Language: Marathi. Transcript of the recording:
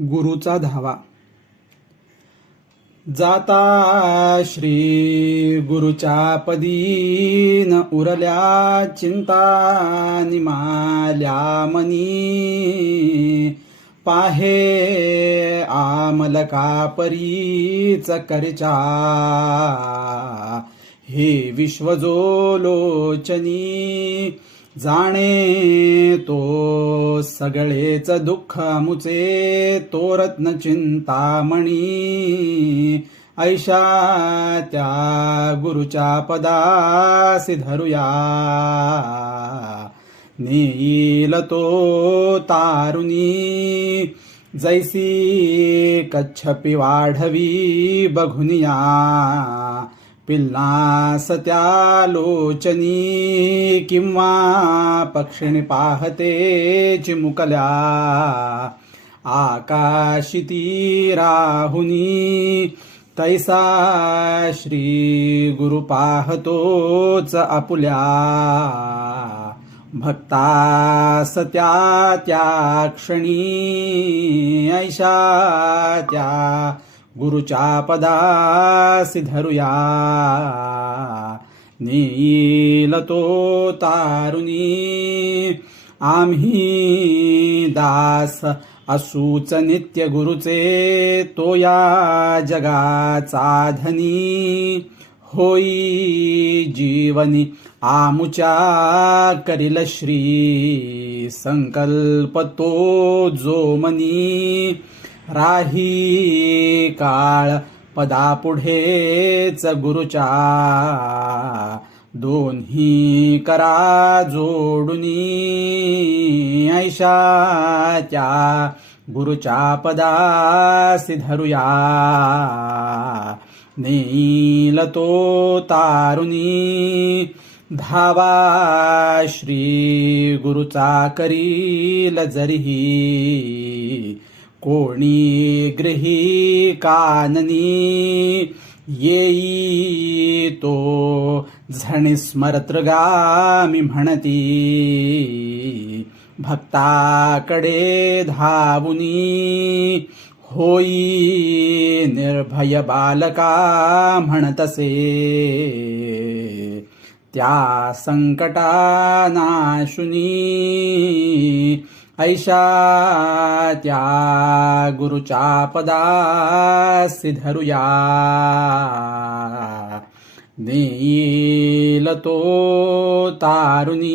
गुरुचा धावा. जाता श्री गुरुच्या पदीन उरल्या चिंता निमाल्या मनी. पाहे आमलका परीच करचा. हे विश्वजो लोचनी जाणे तो सगळेच दुःख मुचे तो रत्न चिंतामणी ऐशा त्या गुरुच्या पदासी धरुया. नेईल तो तारुणी जैसी कच्छपी वाढवी बघुनिया. पिल्लास त्या लोचनी किंवा पक्षिणी पाहते चिमुकल्या। आकाशिती राहुनी तैसा श्री गुरु पाहतोच आपुल्या भक्तास त्या त्या क्षणी ऐशा त्या गुरुच्या पदासी धरुया नील तो तारुणी आम्ही दास असूच नित्य गुरुचे तो या जगाचा धनी होई जीवनी आमुच्या करिल श्री संकल्प तो जो मनी राही काळ पदापुढेच गुरुच्या दोन्ही करा जोडुनी ऐशाच्या गुरुच्या पदासी धरुया. नेईल तो तारुणी धावा श्री गुरुचा करील जरीही. कोणी ग्रही काननी? येई तो झणी स्मरत्रगामी म्हणती. भक्ताकडे धावुनी. होई निर्भय बालका म्हणतसे. त्या संकटा नाशुनी ऐशा त्या गुरुच्या पदासी धरुया नेईल तो तारुणी।